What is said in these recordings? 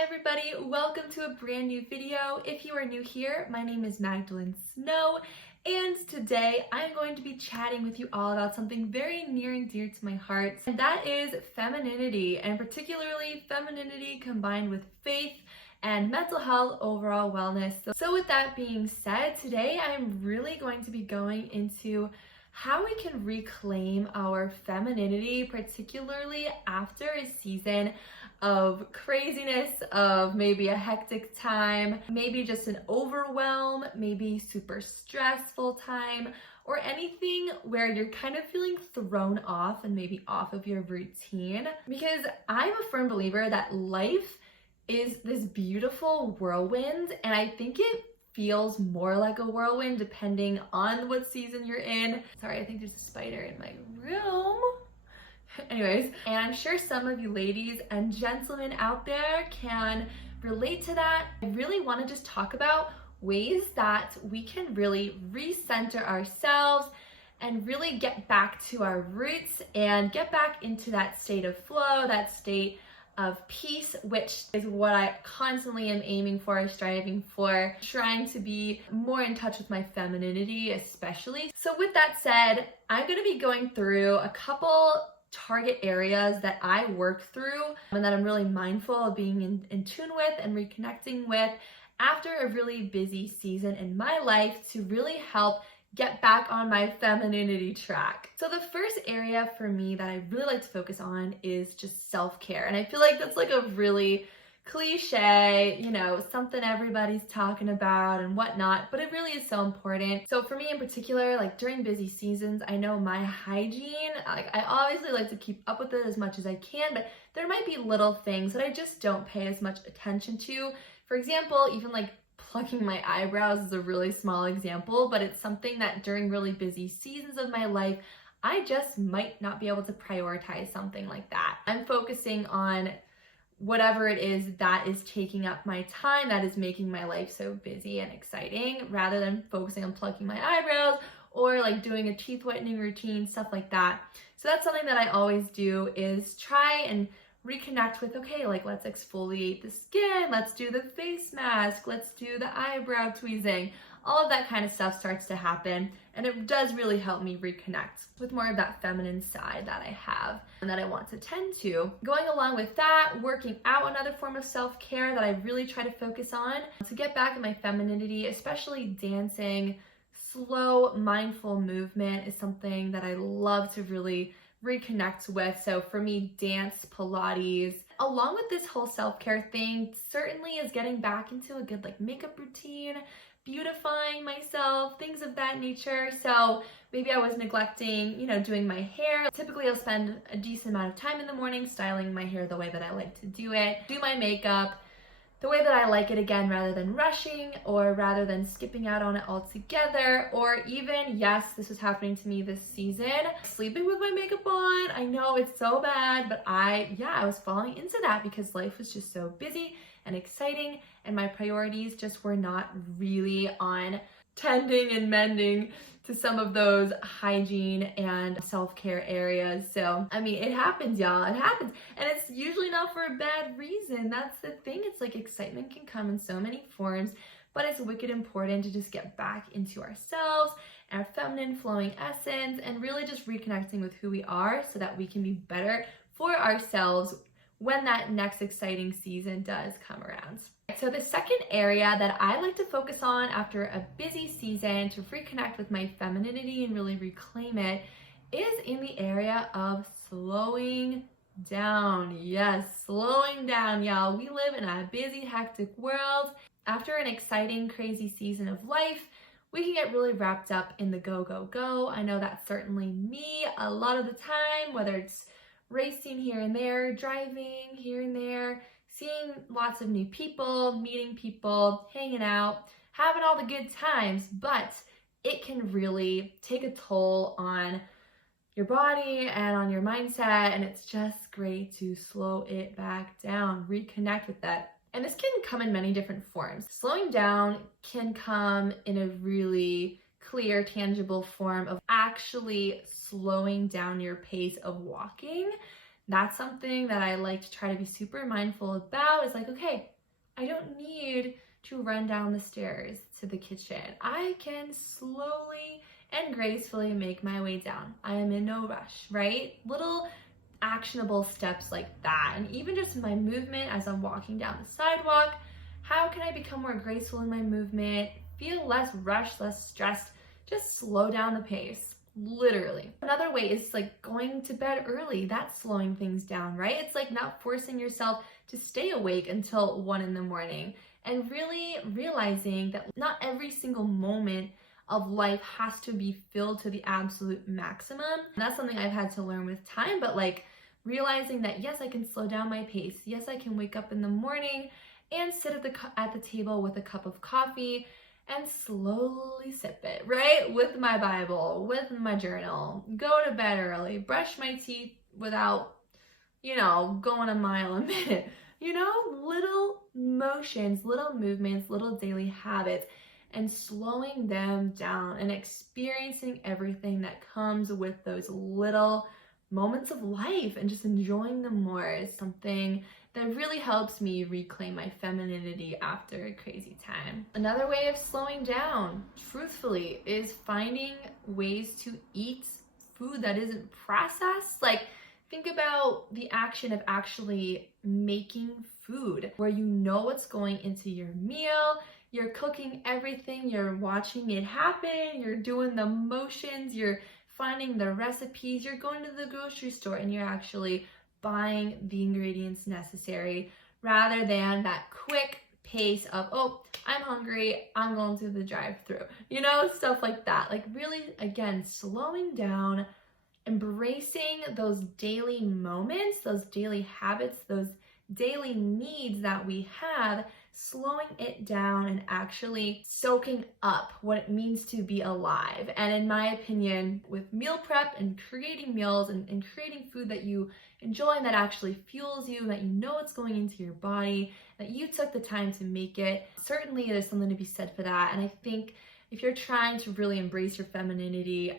Hi everybody, welcome to a brand new video. If you are new here, my name is Magdalene Snow, and today I'm going to be chatting with you all about something very near and dear to my heart, and that is femininity, and particularly femininity combined with faith and mental health, overall wellness. So with that being said, today I'm really going to be going into how we can reclaim our femininity, particularly after a season of craziness, of maybe a hectic time, maybe just an overwhelm, maybe super stressful time, or anything where you're kind of feeling thrown off and maybe off of your routine. Because I'm a firm believer that life is this beautiful whirlwind, and I think it feels more like a whirlwind depending on what season you're in. Sorry, I think there's a spider in my room. Anyways, and I'm sure some of you ladies and gentlemen out there can relate to that. I really want to just talk about ways that we can really recenter ourselves and really get back to our roots and get back into that state of flow, that state of peace, which is what I constantly am aiming for, striving for, trying to be more in touch with my femininity especially. So with that said, I'm going to be going through a couple target areas that I work through and that I'm really mindful of being in tune with and reconnecting with after a really busy season in my life to really help get back on my femininity track. So the first area for me that I really like to focus on is just self-care. And I feel like that's like a really cliche, something everybody's talking about and whatnot, but it really is so important. So for me in particular, like during busy seasons, I know my hygiene, I obviously like to keep up with it as much as I can, but there might be little things that I just don't pay as much attention to. For example, even like plucking my eyebrows is a really small example, but it's something that during really busy seasons of my life, I just might not be able to prioritize something like that. I'm focusing on whatever it is that is taking up my time, that is making my life so busy and exciting, rather than focusing on plucking my eyebrows or like doing a teeth whitening routine, stuff like that. So that's something that I always do, is try and reconnect with, okay, like let's exfoliate the skin, let's do the face mask, let's do the eyebrow tweezing. All of that kind of stuff starts to happen, and it does really help me reconnect with more of that feminine side that I have and that I want to tend to. Going along with that, working out, another form of self-care that I really try to focus on to get back in my femininity, especially dancing. Slow, mindful movement is something that I love to really reconnect with. So for me, dance, Pilates, along with this whole self-care thing, certainly is getting back into a good makeup routine, beautifying myself, things of that nature. So maybe I was neglecting, doing my hair. Typically I'll spend a decent amount of time in the morning styling my hair the way that I like to do it, do my makeup the way that I like it, again, rather than rushing or rather than skipping out on it altogether, or even, yes, this was happening to me this season, sleeping with my makeup on. I know it's so bad, but I was falling into that because life was just so busy and exciting, and my priorities just were not really on tending and mending to some of those hygiene and self-care areas. So, it happens, y'all. It happens. And it's usually not for a bad reason. That's the thing. It's like excitement can come in so many forms, but it's wicked important to just get back into ourselves, our feminine flowing essence, and really just reconnecting with who we are so that we can be better for ourselves when that next exciting season does come around. So the second area that I like to focus on after a busy season to reconnect with my femininity and really reclaim it is in the area of slowing down. Yes, slowing down, y'all. We live in a busy, hectic world. After an exciting, crazy season of life, we can get really wrapped up in the go, go, go. I know that's certainly me a lot of the time, whether it's racing here and there, driving here and there, seeing lots of new people, meeting people, hanging out, having all the good times, but it can really take a toll on your body and on your mindset, and it's just great to slow it back down, reconnect with that. And this can come in many different forms. Slowing down can come in a really clear, tangible form of actually slowing down your pace of walking. That's something that I like to try to be super mindful about, is like, okay, I don't need to run down the stairs to the kitchen. I can slowly and gracefully make my way down. I am in no rush, right? Little actionable steps like that. And even just my movement as I'm walking down the sidewalk, how can I become more graceful in my movement, feel less rushed, less stressed, just slow down the pace, literally. Another way is like going to bed early. That's slowing things down, right? It's like not forcing yourself to stay awake until 1 a.m. and really realizing that not every single moment of life has to be filled to the absolute maximum. And that's something I've had to learn with time, but like realizing that yes, I can slow down my pace. Yes, I can wake up in the morning and sit at the table with a cup of coffee and slowly sip it, right? With my Bible, with my journal, go to bed early, brush my teeth without, going a mile a minute. Little motions, little movements, little daily habits, and slowing them down and experiencing everything that comes with those little moments of life and just enjoying them more is something that really helps me reclaim my femininity after a crazy time. Another way of slowing down, truthfully, is finding ways to eat food that isn't processed. Like, think about the action of actually making food, where you know what's going into your meal, you're cooking everything, you're watching it happen, you're doing the motions, you're finding the recipes, you're going to the grocery store and you're actually buying the ingredients necessary, rather than that quick pace of, oh, I'm hungry, I'm going to the drive-thru, stuff like that. Like really, again, slowing down, embracing those daily moments, those daily habits, those daily needs that we have, slowing it down and actually soaking up what it means to be alive. And in my opinion, with meal prep and creating meals and creating food that you enjoy and that actually fuels you, that it's going into your body, that you took the time to make it, certainly there's something to be said for that. And I think if you're trying to really embrace your femininity,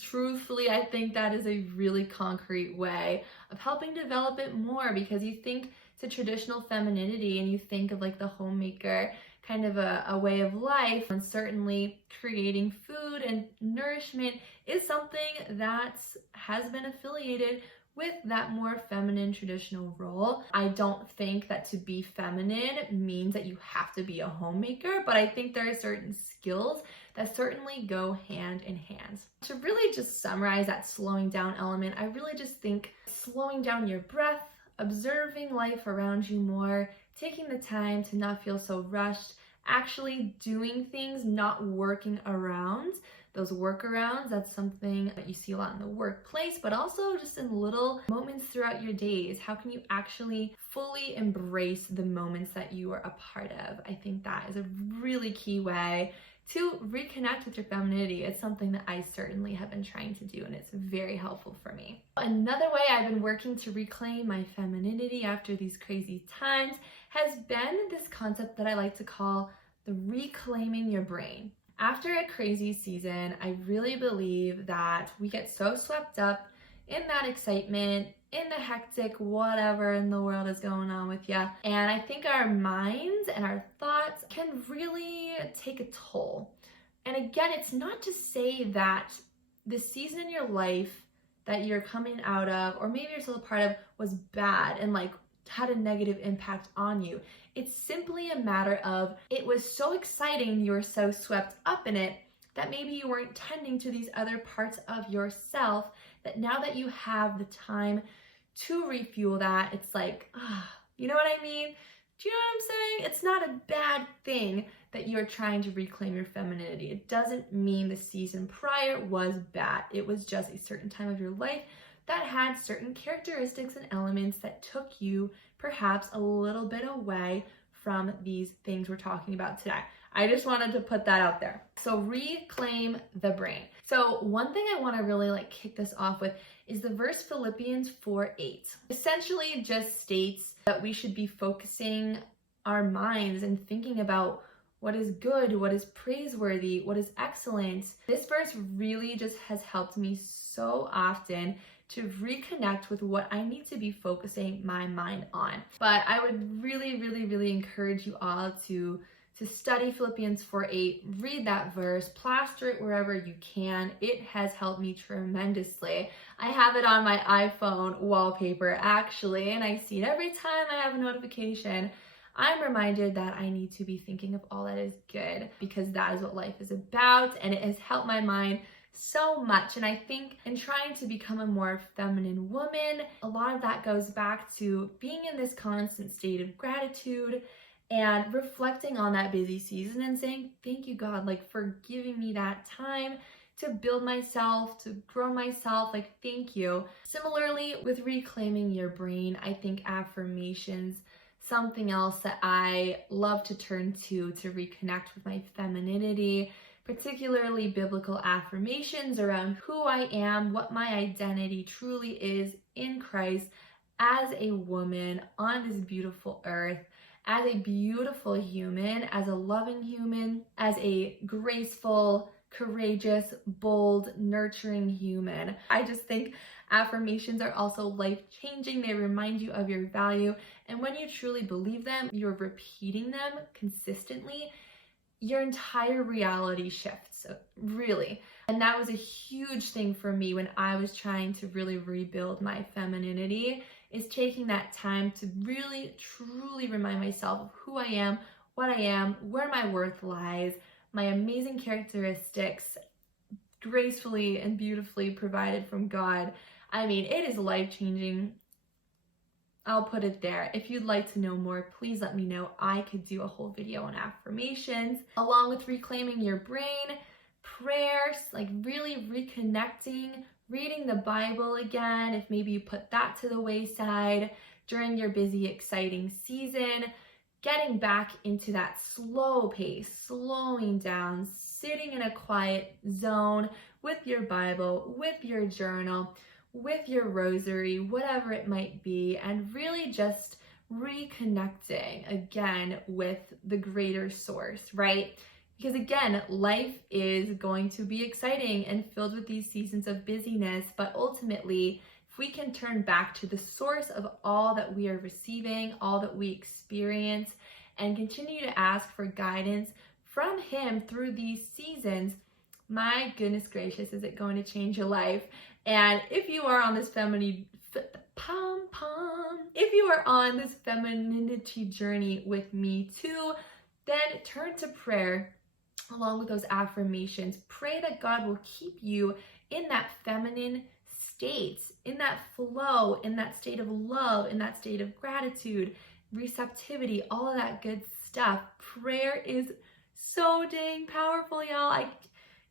truthfully, I think that is a really concrete way of helping develop it more, because you think to traditional femininity and you think of like the homemaker kind of a way of life, and certainly creating food and nourishment is something that has been affiliated with that more feminine traditional role. I don't think that to be feminine means that you have to be a homemaker, but I think there are certain skills that certainly go hand in hand. To really just summarize that slowing down element, I really just think slowing down your breath, observing life around you more, taking the time to not feel so rushed, actually doing things, not working around those workarounds. That's something that you see a lot in the workplace, but also just in little moments throughout your days. How can you actually fully embrace the moments that you are a part of? I think that is a really key way to reconnect with your femininity. It's something that I certainly have been trying to do, and it's very helpful for me. Another way I've been working to reclaim my femininity after these crazy times has been this concept that I like to call the reclaiming your brain. After a crazy season, I really believe that we get so swept up in that excitement, in the hectic whatever in the world is going on with you. And I think our minds and our thoughts can really take a toll. And again, it's not to say that the season in your life that you're coming out of, or maybe you're still a part of, was bad and like had a negative impact on you. It's simply a matter of it was so exciting, you were so swept up in it, that maybe you weren't tending to these other parts of yourself, that now that you have the time to refuel that, it's like, you know what I mean? Do you know what I'm saying? It's not a bad thing that you're trying to reclaim your femininity. It doesn't mean the season prior was bad. It was just a certain time of your life that had certain characteristics and elements that took you perhaps a little bit away from these things we're talking about today. I just wanted to put that out there. So reclaim the brain. So one thing I want to really kick this off with is the verse Philippians 4:8. Essentially just states that we should be focusing our minds and thinking about what is good, what is praiseworthy, what is excellent. This verse really just has helped me so often to reconnect with what I need to be focusing my mind on. But I would really encourage you all to study Philippians 4:8, read that verse, plaster it wherever you can. It has helped me tremendously. I have it on my iPhone wallpaper actually, and I see it every time I have a notification. I'm reminded that I need to be thinking of all that is good, because that is what life is about, and it has helped my mind so much. And I think in trying to become a more feminine woman, a lot of that goes back to being in this constant state of gratitude and reflecting on that busy season and saying, thank you, God, like for giving me that time to build myself, to grow myself, like thank you. Similarly, with reclaiming your brain, I think affirmations, something else that I love to turn to reconnect with my femininity, particularly biblical affirmations around who I am, what my identity truly is in Christ as a woman on this beautiful earth, as a beautiful human, as a loving human, as a graceful, courageous, bold, nurturing human. I just think affirmations are also life-changing. They remind you of your value. And when you truly believe them, you're repeating them consistently, your entire reality shifts, really. And that was a huge thing for me when I was trying to really rebuild my femininity, is taking that time to really, truly remind myself of who I am, what I am, where my worth lies, my amazing characteristics, gracefully and beautifully provided from God. I mean, it is life-changing. I'll put it there. If you'd like to know more, please let me know. I could do a whole video on affirmations, along with reclaiming your brain, prayers, like really reconnecting, reading the Bible again, if maybe you put that to the wayside during your busy, exciting season, getting back into that slow pace, slowing down, sitting in a quiet zone with your Bible, with your journal, with your rosary, whatever it might be, and really just reconnecting again with the greater source, right? Because again, life is going to be exciting and filled with these seasons of busyness, but ultimately, if we can turn back to the source of all that we are receiving, all that we experience, and continue to ask for guidance from Him through these seasons, my goodness gracious, is it going to change your life? And if you are on this if you are on this femininity journey with me too, then turn to prayer along with those affirmations. Pray that God will keep you in that feminine state, in that flow, in that state of love, in that state of gratitude, receptivity, all of that good stuff. Prayer is so dang powerful, y'all.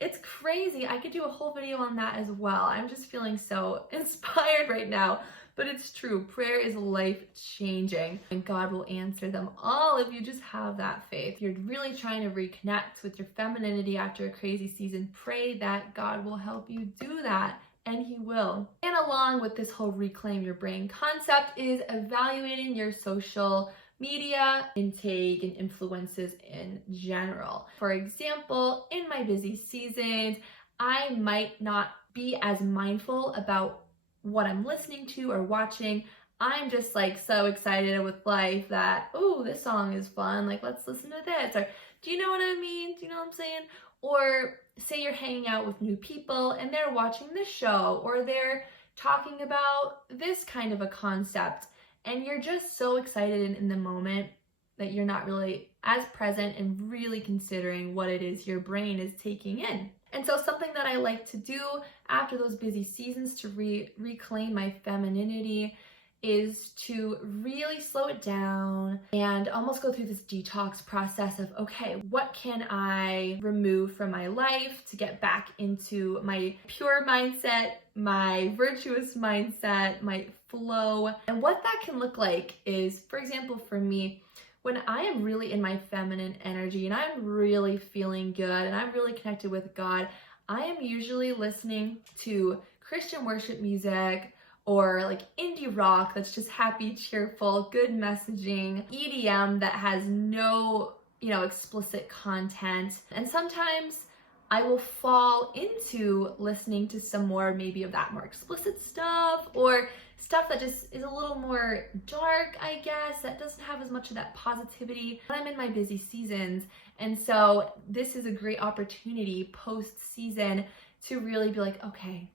It's crazy. I could do a whole video on that as well. I'm just feeling so inspired right now. But it's true. Prayer is life-changing, and God will answer them all if you just have that faith. If you're really trying to reconnect with your femininity after a crazy season, pray that God will help you do that, and He will. And along with this whole reclaim your brain concept is evaluating your social media intake and influences in general. For example, in my busy seasons, I might not be as mindful about what I'm listening to or watching. I'm just like so excited with life that, oh, this song is fun, like let's listen to this. Or do you know what I mean? Do you know what I'm saying? Or say you're hanging out with new people and they're watching this show, or they're talking about this kind of a concept, and you're just so excited in the moment that you're not really as present and really considering what it is your brain is taking in. And so something that I like to do after those busy seasons to reclaim my femininity is to really slow it down and almost go through this detox process of, okay, what can I remove from my life to get back into my pure mindset, my virtuous mindset, my flow. And what that can look like is, for example, for me, when I am really in my feminine energy and I'm really feeling good and I'm really connected with God, I am usually listening to Christian worship music or like indie rock that's just happy, cheerful, good messaging, EDM that has no, explicit content. And sometimes I will fall into listening to some more, maybe of that more explicit stuff, or stuff that just is a little more dark, I guess, that doesn't have as much of that positivity. I'm in my busy seasons, and so this is a great opportunity post-season to really be like, okay,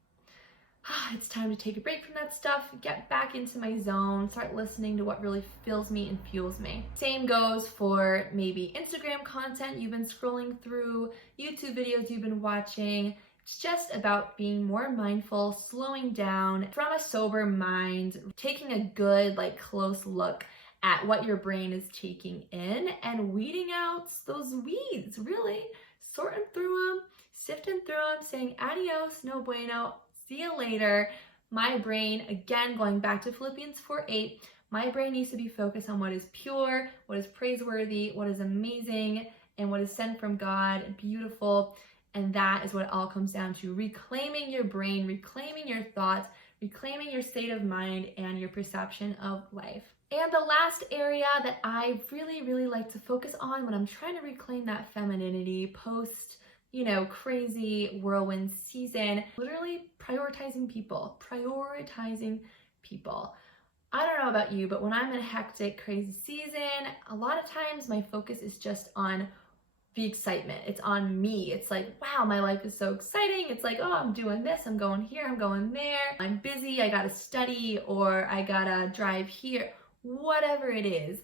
it's time to take a break from that stuff, get back into my zone, start listening to what really fills me and fuels me. Same goes for maybe Instagram content you've been scrolling through, YouTube videos you've been watching. It's just about being more mindful, slowing down from a sober mind, taking a good, close look at what your brain is taking in and weeding out those weeds, really. Sorting through them, sifting through them, saying adios, no bueno, see you later. My brain, again, going back to Philippians 4:8, my brain needs to be focused on what is pure, what is praiseworthy, what is amazing, and what is sent from God, beautiful. And that is what it all comes down to: reclaiming your brain, reclaiming your thoughts, reclaiming your state of mind and your perception of life. And the last area that I really, really like to focus on when I'm trying to reclaim that femininity post, crazy whirlwind season, literally prioritizing people. I don't know about you, but when I'm in a hectic, crazy season, a lot of times my focus is just on the excitement. It's on me. It's like, wow, my life is so exciting. It's like, oh, I'm doing this, I'm going here, I'm going there. I'm busy, I gotta study, or I gotta drive here. Whatever it is,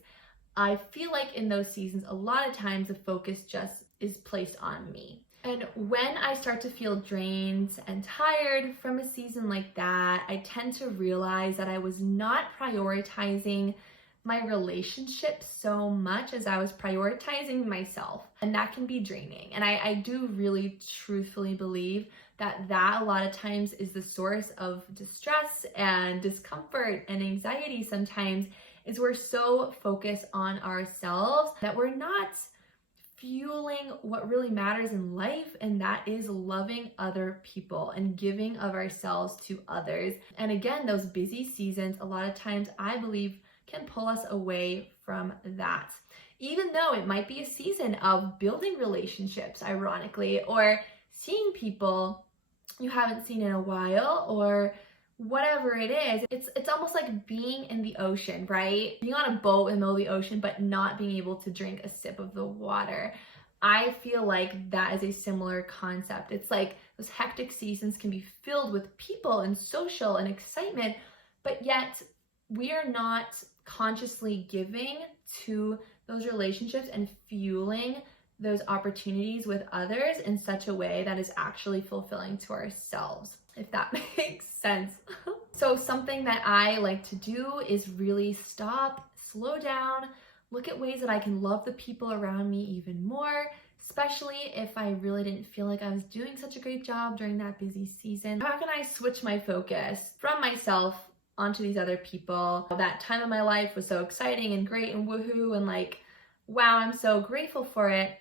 I feel like in those seasons, a lot of times the focus just is placed on me. And when I start to feel drained and tired from a season like that, I tend to realize that I was not prioritizing my relationships so much as I was prioritizing myself. And that can be draining. And I do really truthfully believe that a lot of times is the source of distress and discomfort and anxiety sometimes, is we're so focused on ourselves that we're not fueling what really matters in life, and that is loving other people and giving of ourselves to others. And again, those busy seasons, a lot of times I believe can pull us away from that. Even though it might be a season of building relationships, ironically, or seeing people you haven't seen in a while, or whatever it is, it's almost like being in the ocean, right? Being on a boat in the middle of the ocean, but not being able to drink a sip of the water. I feel like that is a similar concept. It's like those hectic seasons can be filled with people and social and excitement, but yet we are not consciously giving to those relationships and fueling those opportunities with others in such a way that is actually fulfilling to ourselves, if that makes sense. So something that I like to do is really stop, slow down, look at ways that I can love the people around me even more, especially if I really didn't feel like I was doing such a great job during that busy season. How can I switch my focus from myself onto these other people? That time of my life was so exciting and great and woohoo and wow, I'm so grateful for it.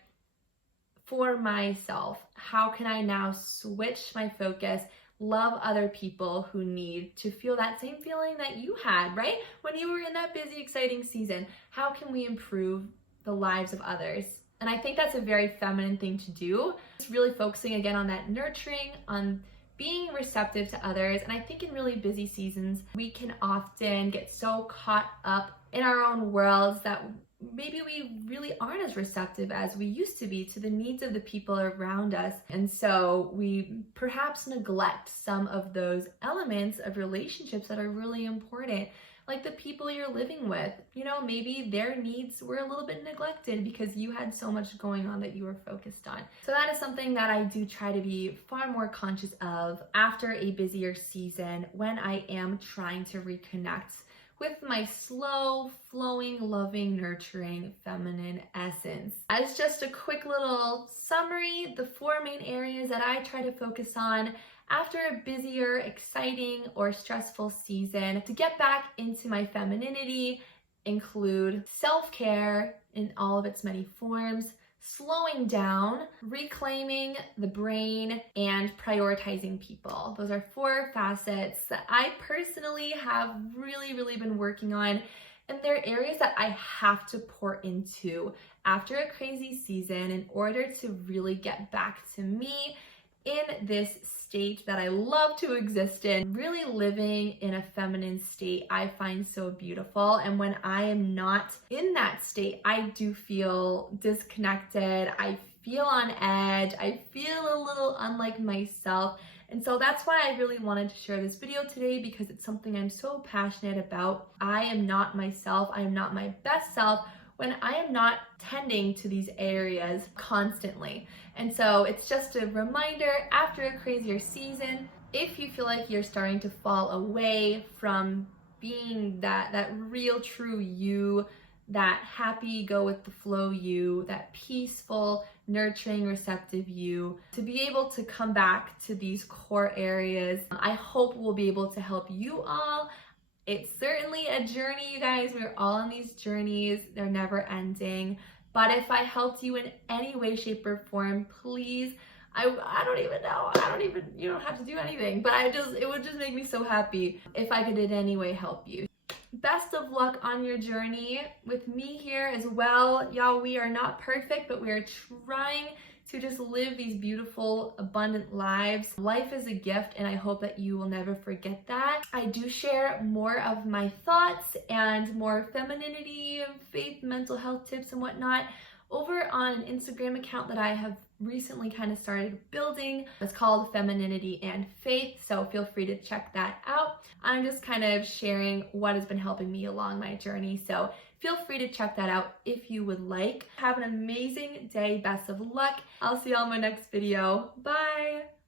For myself, how can I now switch my focus, love other people who need to feel that same feeling that you had, right? When you were in that busy, exciting season, how can we improve the lives of others? And I think that's a very feminine thing to do. It's really focusing again on that nurturing, on being receptive to others. And I think in really busy seasons, we can often get so caught up in our own worlds that maybe we really aren't as receptive as we used to be to the needs of the people around us. And so we perhaps neglect some of those elements of relationships that are really important, like the people you're living with. Maybe their needs were a little bit neglected because you had so much going on that you were focused on. So that is something that I do try to be far more conscious of after a busier season when I am trying to reconnect with my slow, flowing, loving, nurturing, feminine essence. As just a quick little summary, the 4 main areas that I try to focus on after a busier, exciting, or stressful season to get back into my femininity include self-care in all of its many forms, slowing down, reclaiming the brain, and prioritizing people. Those are 4 facets that I personally have really been working on And they're areas that I have to pour into after a crazy season in order to really get back to me in this state that I love to exist in. Really living in a feminine state I find so beautiful. And when I am not in that state, I do feel disconnected. I feel on edge. I feel a little unlike myself. And so that's why I really wanted to share this video today, because it's something I'm so passionate about. I am not myself. I am not my best self when I am not tending to these areas constantly. And so it's just a reminder, after a crazier season, if you feel like you're starting to fall away from being that real true you, that happy, go with the flow you, that peaceful, nurturing, receptive you, to be able to come back to these core areas, I hope we'll be able to help you all. It's certainly a journey, you guys. We're all on these journeys. They're never ending. But if I helped you in any way, shape, or form, please, I don't even know. You don't have to do anything. But it would just make me so happy if I could in any way help you. Best of luck on your journey with me here as well. Y'all, we are not perfect, but we are trying to just live these beautiful, abundant lives. Life is a gift, and I hope that you will never forget that. I do share more of my thoughts and more femininity, faith, mental health tips and whatnot over on an Instagram account that I have recently kind of started building. It's called Femininity and Faith, so feel free to check that out. I'm just kind of sharing what has been helping me along my journey, so feel free to check that out if you would like. Have an amazing day. Best of luck. I'll see y'all in my next video. Bye!